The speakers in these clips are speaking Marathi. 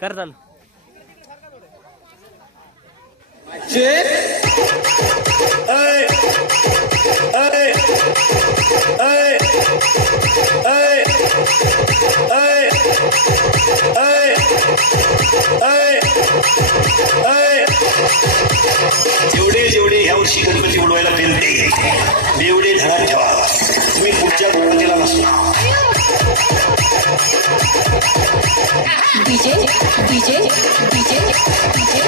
कर चालू जेवढे जेवढे ह्या वर्षी गणपती उडवायला पेलते एवढे धरात ठेवा. तुम्ही पुढच्या गणपतीला नसणार. DJ DJ DJ DJ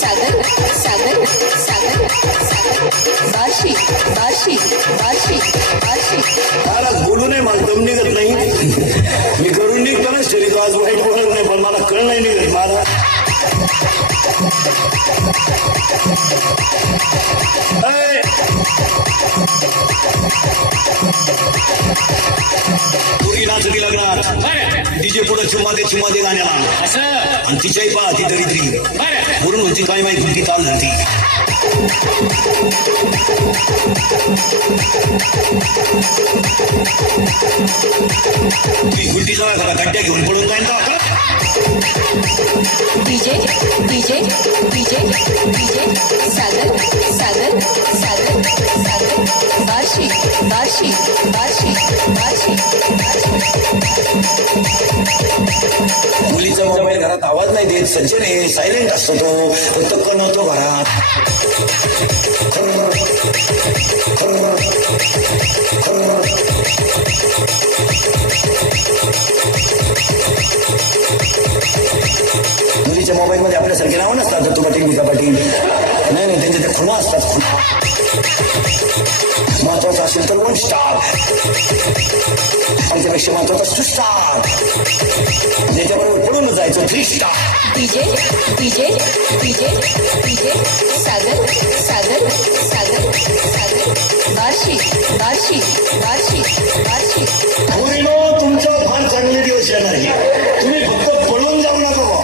Sagar Sagar Sagar Sagar Barshi Barshi Barshi Barshi. Maharaj बोलू नये मला दम निघत नाही. मी करून निघतो ना शरीर आज वाईट बोलत नाही पण मला कळ नाही निघत महाराज. पुरी नाचती लग्नात डीजे पुढे चुमा दे गाण्याला आणि तिच्याही पहा ती दरिद्री म्हणून होती काय माहिती होती ताल धरती. ती गुड्डी जवळ खरा गड्ड्या घेऊन पडून जाईन का. DJ DJ DJ DJ Sagar Sagar Sagar Sagar Barshi Barshi Barshi Barshi. मुलीचा मोबाईल घरात आवाज नाही देत सज्जन आहे सायलेंट असतो तो फक्त कण होतो घरात. मुलीच्या मोबाईल मध्ये आपल्यासारखे नावं नसतात दत्तू पाटील मीका पाटील. नाही नाही त्यांच्या त्या खुणा असतात खुणा. महत्वाचं असेल तर 1 स्टार त्याच्यापेक्षा महत्वाचा 2 स्टार ज्याच्याबरोबर पडून जायचं 3 star. DJ DJ DJ DJ Sagar Sagar Sagar Sagar Barshi Barshi Barshi Barshi. मुलीनो तुमचं फार चांगले दिवस येणार आहे. तुम्ही फक्त पळून जाऊ नका बुवा.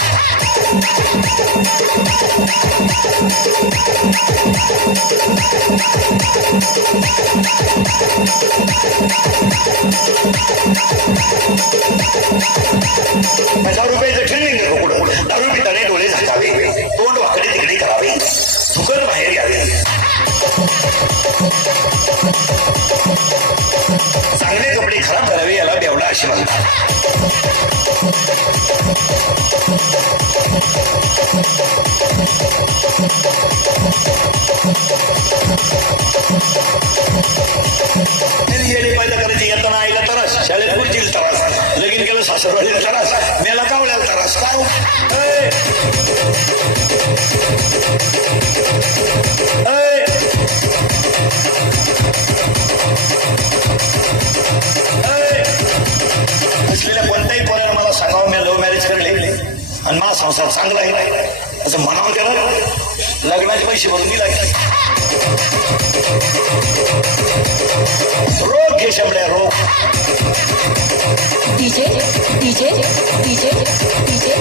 ₹10 ट्रेनिंग नको कुठं. दारू पिताने डोळे झाकावे तोंड वाकडे तिकडे करावे थुकत बाहेर यावे. चांगले कपडे खराब करावे याला बेवडा अशी म्हणतात. येडे पैदा करायची येताना आईला त्रास शाळेत पुढतील त्रास लगीन केलं सासरवाडीला त्रास मेला कावल्याला त्रास काय. असलेल्या कोणत्याही पोराला मला सांगावं मी लव्ह मॅरेज करले आणि माझा संसार चांगला आहे असं म्हणावं त्याला. लग्नाचे पैसे भरून दिला रोग घे शंभड्या रोग. DJ DJ DJ DJ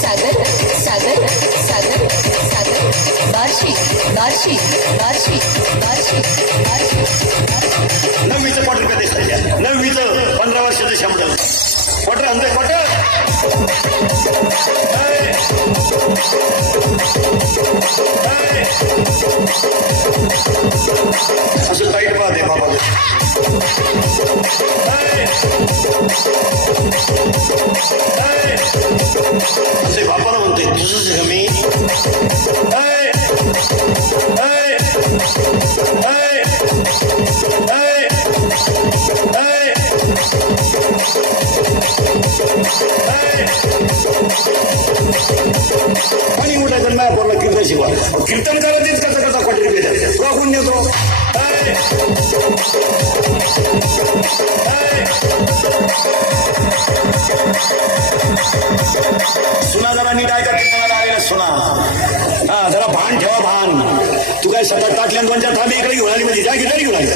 Sagar Sagar Sagar Sagar Barshi Barshi Barshi Barshi Barshi. 9वीचं ₹1 देसायच्या 9वीचं 15 वर्षाचं शंभर क्वार्टर आणतोय क्वार्टर. असं टाईट पाहते बाबा. असे बापाला म्हणते तुझंच मी आणि मोठ्या जन्माला कीर्तन शिवा कीर्तन करायचीच कसा कसा ₹1 कोण नेतो. सुना जरा नीट ऐका कीर्तनाला आलेला सुना. हा जरा भान ठेवा भान. तू काय सतत टाकल्या 2-4 थांबे इकडे घेऊन आली मध्ये जा की तरी घेऊन आली.